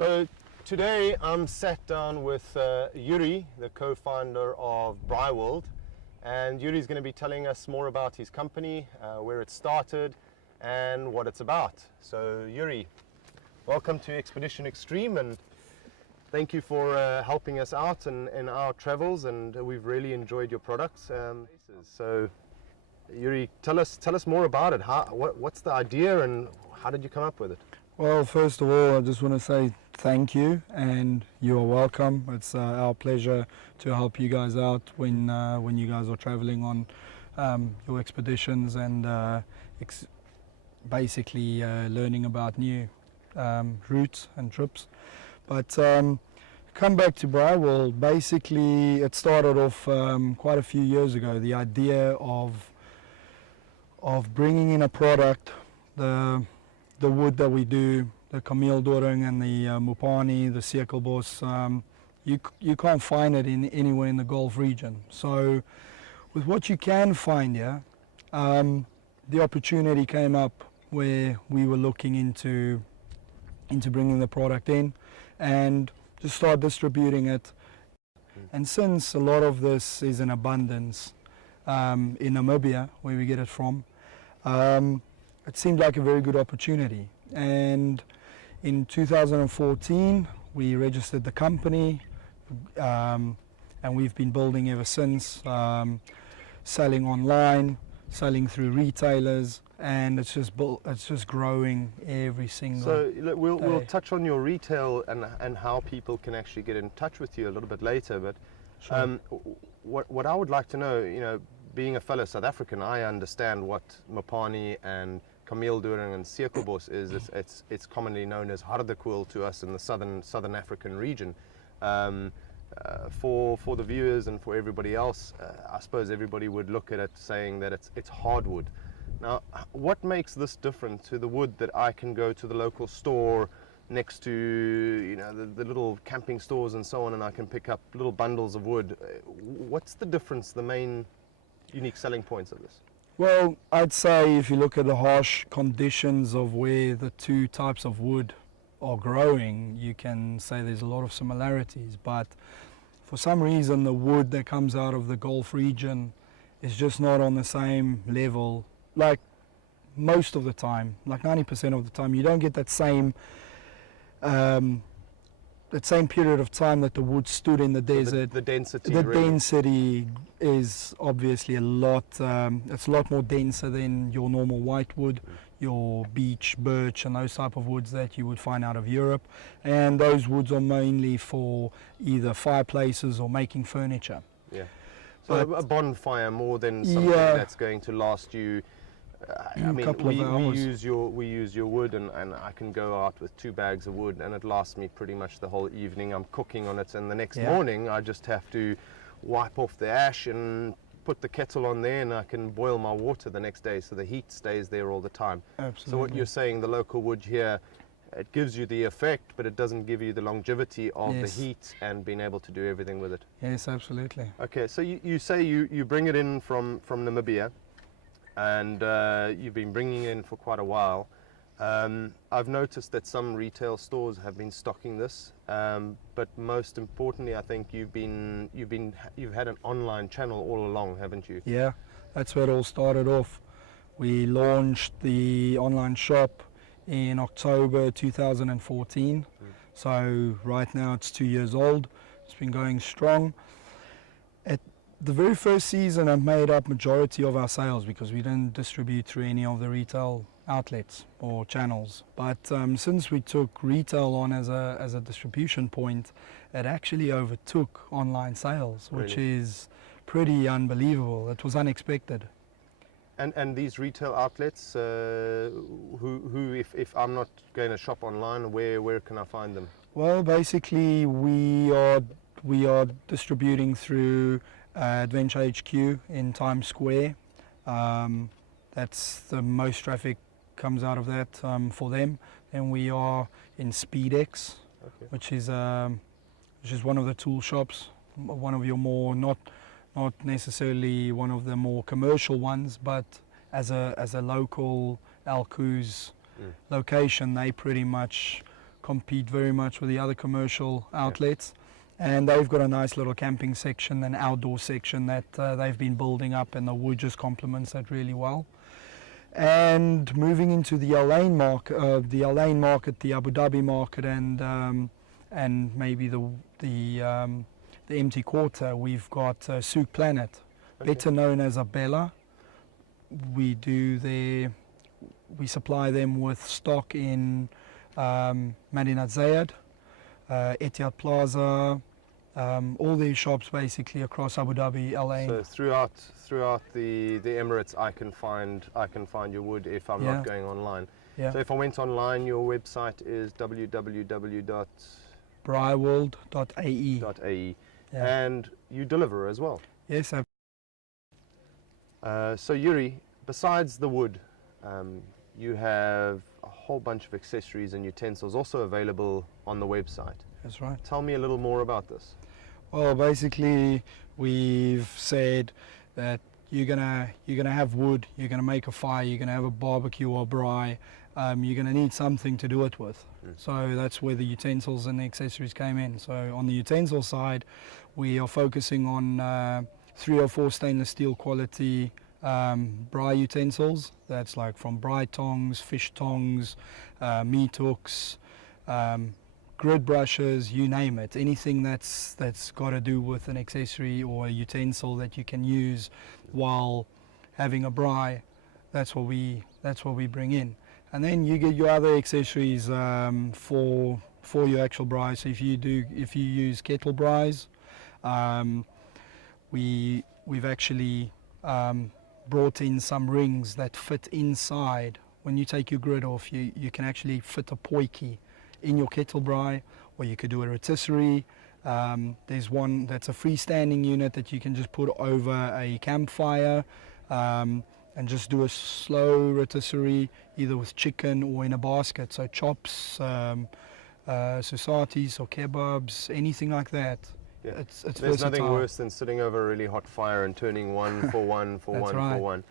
So today I'm sat down with Jurie, the co-founder of Braai World, and Jurie's going to be telling us more about his company, where it started and what it's about. So Jurie, welcome to Expedition Extreme, and thank you for helping us out in our travels, and we've really enjoyed your products. So Jurie, tell us more about it. What's the idea and how did you come up with it? Well, first of all, I just want to say thank you, and you are welcome. It's our pleasure to help you guys out when you guys are traveling on your expeditions and basically learning about new routes and trips. But come back to Braai World. Basically, it started off quite a few years ago. The idea of bringing in a product, the wood that we do, the Camille Doring and the Mopani, the Cirkelbos, you can't find it anywhere in the Gulf region. So with what you can find here, the opportunity came up where we were looking into bringing the product in and just start distributing it. And since a lot of this is in abundance in Namibia, where we get it from, it seemed like a very good opportunity. And in 2014 we registered the company, and we've been building ever since, selling online, selling through retailers, and it's just growing every single day. So we'll day. touch on your retail and how people can actually get in touch with you a little bit later, but Sure. what I would like to know, being a fellow South African, I understand what Mopani and Camille Doring and Cirkelbos is. It's commonly known as hardekool to us in the southern African region. For the viewers and for everybody else, I suppose everybody would look at it saying that it's hardwood. Now, what makes this different to the wood that I can go to the local store next to the little camping stores and so on, and I can pick up little bundles of wood? What's the difference, the main unique selling points of this? Well, I'd say if you look at the harsh conditions of where the two types of wood are growing, you can say there's a lot of similarities, but for some reason the wood that comes out of the Gulf region is just not on the same level. Like most of the time, like 90% of the time, you don't get that same period of time that the wood stood in the desert. The density. The really. density is obviously a lot. It's a lot more denser than your normal white wood, your beech, birch, and those type of woods that you would find out of Europe. And those woods are mainly for either fireplaces or making furniture. Yeah. So But a bonfire more than something yeah, that's going to last you. I mean, couple of hours. we use your wood, and I can go out with 2 bags of wood, and it lasts me pretty much the whole evening. I'm cooking on it, and the next morning I just have to wipe off the ash and put the kettle on there, and I can boil my water the next day, so the heat stays there all the time. Absolutely. So what you're saying, the local wood here, it gives you the effect, but it doesn't give you the longevity of Yes. the heat and being able to do everything with it. Yes, absolutely. Okay, so you say you bring it in from Namibia, and you've been bringing it in for quite a while. I've noticed that some retail stores have been stocking this, but most importantly, I think you've had an online channel all along, haven't you? Yeah, that's where it all started off. We launched the online shop in October 2014. So right now it's 2 years old. It's been going strong. At the very first season, I made up majority of our sales because we didn't distribute through any of the retail outlets or channels. But since we took retail on as a distribution point, it actually overtook online sales, which Really? is pretty unbelievable. It was unexpected. And these retail outlets, who if I'm not going to shop online, where can I find them? Well, basically we are distributing through Adventure HQ in Times Square. That's the most traffic comes out of that for them. And we are in SpeedX, Okay. which is one of the tool shops, one of your more not necessarily one of the more commercial ones, but as a local Alcoos location, they pretty much compete very much with the other commercial outlets. And they've got a nice little camping section and outdoor section that they've been building up, and the wood just complements that really well. And moving into the Al Ain market, the Abu Dhabi market, and maybe the empty quarter, we've got Souk Planet, better known as Abella. We supply them with stock in Madinat Zayed, Etihad Plaza, all these shops basically across Abu Dhabi, Al Ain. So throughout the Emirates, I can find your wood if I'm not going online. Yeah. So if I went online, your website is www.braaiworld.ae. And you deliver as well. Yes. So Jurie, besides the wood, you have a whole bunch of accessories and utensils also available on the website. That's right. Tell me a little more about this. Well, basically, we've said that you're gonna have wood, you're gonna make a fire, you're gonna have a barbecue or braai. You're gonna need something to do it with. So that's where the utensils and the accessories came in. So on the utensil side, we are focusing on 3 or 4 stainless steel quality braai utensils. That's like from braai tongs, fish tongs, meat hooks, grid brushes, you name it. Anything that's got to do with an accessory or a utensil that you can use while having a braai, that's what we bring in. And then you get your other accessories for your actual braai. So if you use kettle braais, we've actually brought in some rings that fit inside. When you take your grid off, you can actually fit a poiki in your kettle braai, or you could do a rotisserie. There's one that's a freestanding unit that you can just put over a campfire and just do a slow rotisserie, either with chicken or in a basket. So chops, sausages or kebabs, anything like that. Yeah. It's There's versatile. nothing worse than sitting over a really hot fire and turning one for one for That's one right. for one.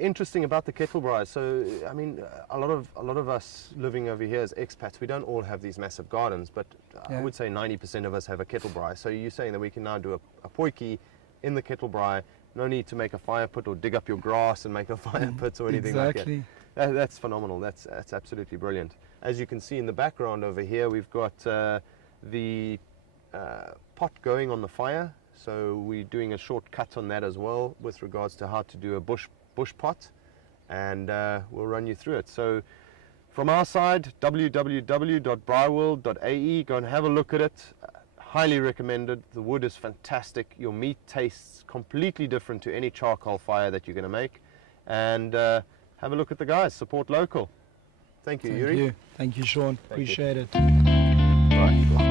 Interesting about the kettle braai. So I mean, a lot of us living over here as expats, we don't all have these massive gardens, but I would say 90% of us have a kettle braai. So you're saying that we can now do a poiki in the kettle braai. No need to make a fire pit or dig up your grass and make a fire pit or anything like that. That's phenomenal. That's absolutely brilliant. As you can see in the background over here, we've got the pot going on the fire. So we're doing a short cut on that as well with regards to how to do a bush pot, and we'll run you through it. So from our side, www.braaiworld.ae, go and have a look at it. Highly recommended. The wood is fantastic. Your meat tastes completely different to any charcoal fire that you're going to make. And have a look at the guys. Support local. Thank you, Jurie. Thank you, Sean. Appreciate it. Right.